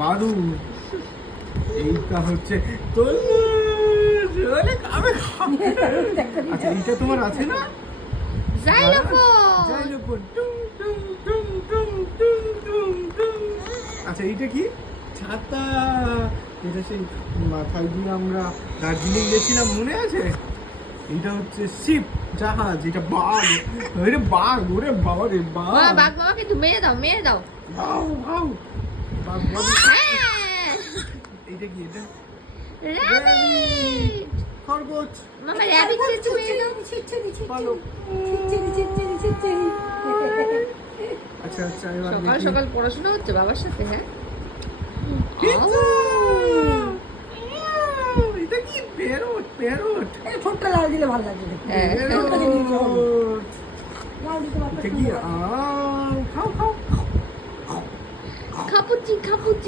বাদুর। এইটা হচ্ছে তরমুজ। আরে খাবে খাবে। আচ্ছা এইটা তোমার আছে না? জাইলোফোন। জাইলোফোন। টুং টুং টুং টুং টুং টুং টুং। আচ্ছা এইটা কি? ছাতা। এটা সেই মাথায় দিয়ে আমরা দার্জিলিং গেছিলাম, মনে আছে? এটা হচ্ছে শিপ, জাহাজ। এটা বাঘ। ওরে বাঘ, ওরে বাবা রে বাঘ। বাঘ বাবাকে তুমি মেরে দাও, মেরে দাও। ভাউ ভাউ। বাঘ বাঘ। হ্যাঁ, এইটা কি? এটা rabbit। খরগোশ। মামা rabbit কে ছুঁয়ে দাও। ভালো। আচ্ছা আচ্ছা এবার সকাল দেখি। সকাল পড়াশোনা হচ্ছে বাবার সাথে, হ্যাঁ? পিৎজা! এটা কি? Parrot, parrot. ঠোঁটটা লাল দিলে ভালো লাগবে দেখতে। হ্যাঁ। ঠোঁটটা দিয়ে দিতে হবে। প্যারট। লাল দিতে পারলে এটা কি? খাও খাও। খাপুচি খাপুচি।